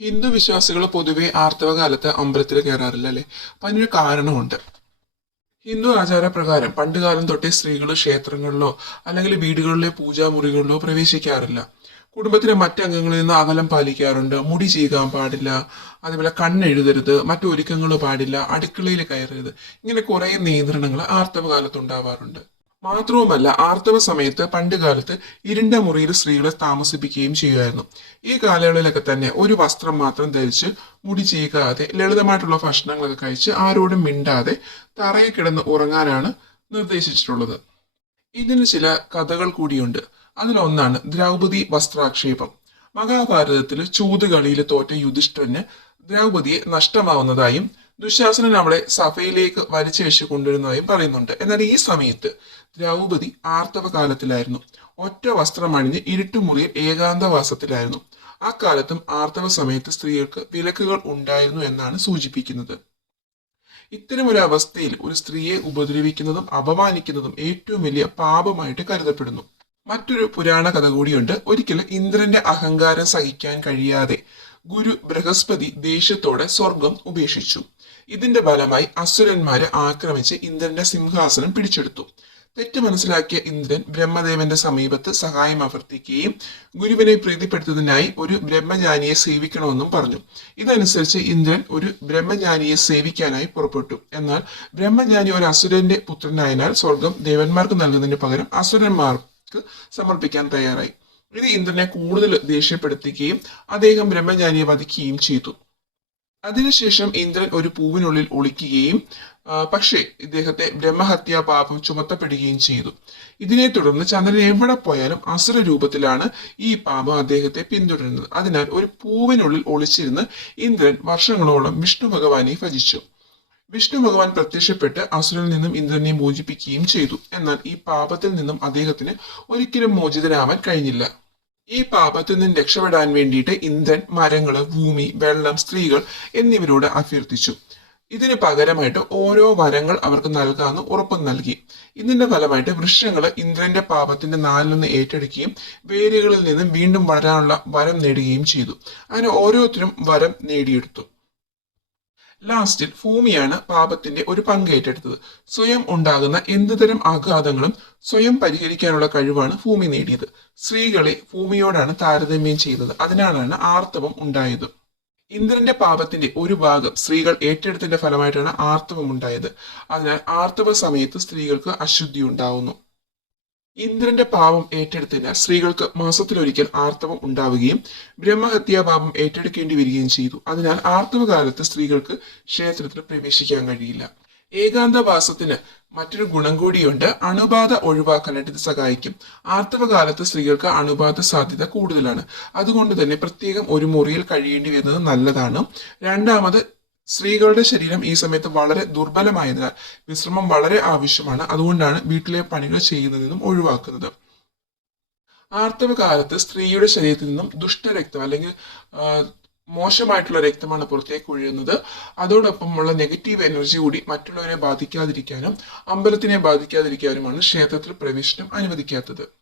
ഹിന്ദു വിശ്വാസികൾ പൊതുവെ ആർത്തവകാലത്ത് അമ്പലത്തിൽ കയറാറില്ല അല്ലെ? അപ്പൊ അതിനൊരു കാരണമുണ്ട്. ഹിന്ദു ആചാരപ്രകാരം പണ്ടുകാലം തൊട്ടേ സ്ത്രീകൾ ക്ഷേത്രങ്ങളിലോ അല്ലെങ്കിൽ വീടുകളിലെ പൂജാമുറികളിലോ പ്രവേശിക്കാറില്ല. കുടുംബത്തിലെ മറ്റംഗങ്ങളിൽ നിന്ന് അകലം പാലിക്കാറുണ്ട്. മുടി ചീകാൻ പാടില്ല, അതേപോലെ കണ്ണെഴുതരുത്, മറ്റൊരുക്കങ്ങൾ പാടില്ല, അടുക്കളയിൽ കയറരുത്. ഇങ്ങനെ കുറെ നിയന്ത്രണങ്ങൾ ആർത്തവകാലത്ത് ഉണ്ടാവാറുണ്ട്. മാത്രവുമല്ല, ആർത്തവ സമയത്ത് പണ്ട് കാലത്ത് ഇരുണ്ട മുറിയിൽ സ്ത്രീകളെ താമസിപ്പിക്കുകയും ചെയ്യുമായിരുന്നു. ഈ കാലയളവിലൊക്കെ തന്നെ ഒരു വസ്ത്രം മാത്രം ധരിച്ച് മുടി ചീകാതെ ലളിതമായിട്ടുള്ള ഭക്ഷണങ്ങളൊക്കെ കഴിച്ച് ആരോടും മിണ്ടാതെ തറയിൽ കിടന്ന് ഉറങ്ങാനാണ് നിർദ്ദേശിച്ചിട്ടുള്ളത്. ഇതിന് ചില കഥകൾ കൂടിയുണ്ട്. അതിലൊന്നാണ് ദ്രൗപദി വസ്ത്രാക്ഷേപം. മഹാഭാരതത്തിൽ ചൂതുകളിയിൽ തോറ്റ യുധിഷ്ഠിരന് ദ്രൗപദിയെ നഷ്ടമാവുന്നതായും ദുശാസനൻ അവളെ സഭയിലേക്ക് വലിച്ചഴിച്ചു കൊണ്ടുവരുന്നതായും പറയുന്നുണ്ട്. എന്നാൽ ഈ സമയത്ത് ദ്രൗപദി ആർത്തവകാലത്തിലായിരുന്നു. ഒറ്റ വസ്ത്രം അണിഞ്ഞ് ഇരുട്ടുമുറിയിൽ ഏകാന്തവാസത്തിലായിരുന്നു. അക്കാലത്തും ആർത്തവ സമയത്ത് സ്ത്രീകൾക്ക് വിലക്കുകൾ ഉണ്ടായിരുന്നു എന്നാണ് സൂചിപ്പിക്കുന്നത്. ഇത്തരമൊരു അവസ്ഥയിൽ ഒരു സ്ത്രീയെ ഉപദ്രവിക്കുന്നതും അപമാനിക്കുന്നതും ഏറ്റവും വലിയ പാപമായിട്ട് കരുതപ്പെടുന്നു. മറ്റൊരു പുരാണ കഥ കൂടിയുണ്ട്. ഒരിക്കൽ ഇന്ദ്രന്റെ അഹങ്കാരം സഹിക്കാൻ കഴിയാതെ ഗുരു ബൃഹസ്പതി ദേഷ്യത്തോടെ സ്വർഗം ഉപേക്ഷിച്ചു. ഇതിന്റെ ഫലമായി അസുരന്മാരെ ആക്രമിച്ച് ഇന്ദ്രന്റെ സിംഹാസനം പിടിച്ചെടുത്തു. തെറ്റ് മനസ്സിലാക്കിയ ഇന്ദ്രൻ ബ്രഹ്മദേവന്റെ സമീപത്ത് സഹായം അഭ്യർത്ഥിക്കുകയും ഗുരുവിനെ പ്രീതിപ്പെടുത്തുന്നതിനായി ഒരു ബ്രഹ്മജ്ഞാനിയെ സേവിക്കണമെന്നും പറഞ്ഞു. ഇതനുസരിച്ച് ഇന്ദ്രൻ ഒരു ബ്രഹ്മജ്ഞാനിയെ സേവിക്കാനായി പുറപ്പെട്ടു. എന്നാൽ ബ്രഹ്മജ്ഞാനി ഒരു അസുരന്റെ പുത്രനായതിനാൽ സ്വർഗം ദേവന്മാർക്ക് നൽകുന്നതിന് പകരം അസുരന്മാർക്ക് സമർപ്പിക്കാൻ തയ്യാറായി. ഇത് ഇന്ദ്രനെ കൂടുതൽ ദേഷ്യപ്പെടുത്തുകയും അദ്ദേഹം ബ്രഹ്മജ്ഞാനിയെ വധിക്കുകയും ചെയ്തു. അതിനുശേഷം ഇന്ദ്രൻ ഒരു പൂവിനുള്ളിൽ ഒളിക്കുകയും പക്ഷേ ഇദ്ദേഹത്തെ ബ്രഹ്മഹത്യാ പാപം ചുമത്തപ്പെടുകയും ചെയ്തു. ഇതിനെ തുടർന്ന് ചന്ദ്രൻ എവിടെ പോയാലും അസുര രൂപത്തിലാണ് ഈ പാപം അദ്ദേഹത്തെ പിന്തുടരുന്നത്. അതിനാൽ ഒരു പൂവിനുള്ളിൽ ഒളിച്ചിരുന്ന് ഇന്ദ്രൻ വർഷങ്ങളോളം വിഷ്ണു ഭഗവാനെ ഭജിച്ചു. വിഷ്ണു ഭഗവാൻ പ്രത്യക്ഷപ്പെട്ട് അസുരനിൽ നിന്നും ഇന്ദ്രനെ മോചിപ്പിക്കുകയും ചെയ്തു. എന്നാൽ ഈ പാപത്തിൽ നിന്നും അദ്ദേഹത്തിന് ഒരിക്കലും മോചിതനാവാൻ കഴിഞ്ഞില്ല. ഈ പാപത്തിൽ നിന്ന് രക്ഷപ്പെടാൻ വേണ്ടിയിട്ട് ഇന്ദ്രൻ മരങ്ങള്, ഭൂമി, വെള്ളം, സ്ത്രീകൾ എന്നിവരോട് അഭ്യർത്ഥിച്ചു. ഇതിന് പകരമായിട്ട് ഓരോ വരങ്ങൾ അവർക്ക് നൽകാമെന്ന് ഉറപ്പ് നൽകി. ഇതിന്റെ ഫലമായിട്ട് വൃക്ഷങ്ങള് ഇന്ദ്രന്റെ പാപത്തിന്റെ നാലിലൊന്ന് ഏറ്റെടുക്കുകയും വേരുകളിൽ നിന്നും വീണ്ടും വളരാനുള്ള വരം നേടുകയും ചെയ്തു. അങ്ങനെ ഓരോരുത്തരും വരം നേടിയെടുത്തു. ലാസ്റ്റിൽ ഭൂമിയാണ് പാപത്തിന്റെ ഒരു പങ്ക് ഏറ്റെടുത്തത്. സ്വയം ഉണ്ടാകുന്ന എന്തുതരം ആഘാതങ്ങളും സ്വയം പരിഹരിക്കാനുള്ള കഴിവാണ് ഭൂമി നേടിയത്. സ്ത്രീകളെ ഭൂമിയോടാണ് താരതമ്യം ചെയ്തത്. അതിനാലാണ് ആർത്തവം ഉണ്ടായത്. ഇന്ദ്രന്റെ പാപത്തിന്റെ ഒരു ഭാഗം സ്ത്രീകൾ ഏറ്റെടുത്തതിന്റെ ഫലമായിട്ടാണ് ആർത്തവം ഉണ്ടായത്. അതിനാൽ ആർത്തവ സമയത്ത് സ്ത്രീകൾക്ക് അശുദ്ധി ഉണ്ടാവുന്നു. ഇന്ദ്രന്റെ പാപം ഏറ്റെടുത്തതിനാൽ സ്ത്രീകൾക്ക് മാസത്തിലൊരിക്കൽ ആർത്തവം ഉണ്ടാവുകയും ബ്രഹ്മഹത്യാ പാപം ഏറ്റെടുക്കേണ്ടി വരികയും ചെയ്തു. അതിനാൽ ആർത്തവകാലത്ത് സ്ത്രീകൾക്ക് ക്ഷേത്രത്തിൽ പ്രവേശിക്കാൻ കഴിയില്ല. ഏകാന്തവാസത്തിന് മറ്റൊരു ഗുണം കൂടിയുണ്ട്. അണുബാധ ഒഴിവാക്കാനായിട്ട് ഇത് സഹായിക്കും. ആർത്തവകാലത്ത് സ്ത്രീകൾക്ക് അണുബാധ സാധ്യത കൂടുതലാണ്. അതുകൊണ്ട് തന്നെ പ്രത്യേകം ഒരു മുറിയിൽ കഴിയേണ്ടി വരുന്നത് നല്ലതാണ്. രണ്ടാമത്, സ്ത്രീകളുടെ ശരീരം ഈ സമയത്ത് വളരെ ദുർബലമായതിനാൽ വിശ്രമം വളരെ ആവശ്യമാണ്. അതുകൊണ്ടാണ് വീട്ടിലെ പണികൾ ചെയ്യുന്നതിനും ഒഴിവാക്കുന്നത്. ആർത്തവ കാലത്ത് സ്ത്രീയുടെ ശരീരത്തിൽ നിന്നും ദുഷ്ടരക്തം അല്ലെങ്കിൽ മോശമായിട്ടുള്ള രക്തമാണ് പുറത്തേക്ക് ഒഴുകുന്നത്. അതോടൊപ്പമുള്ള നെഗറ്റീവ് എനർജി കൂടി മറ്റുള്ളവരെ ബാധിക്കാതിരിക്കാനും അമ്പലത്തിനെ ബാധിക്കാതിരിക്കാനുമാണ് ക്ഷേത്രത്തിൽ പ്രവേശനം അനുവദിക്കാത്തത്.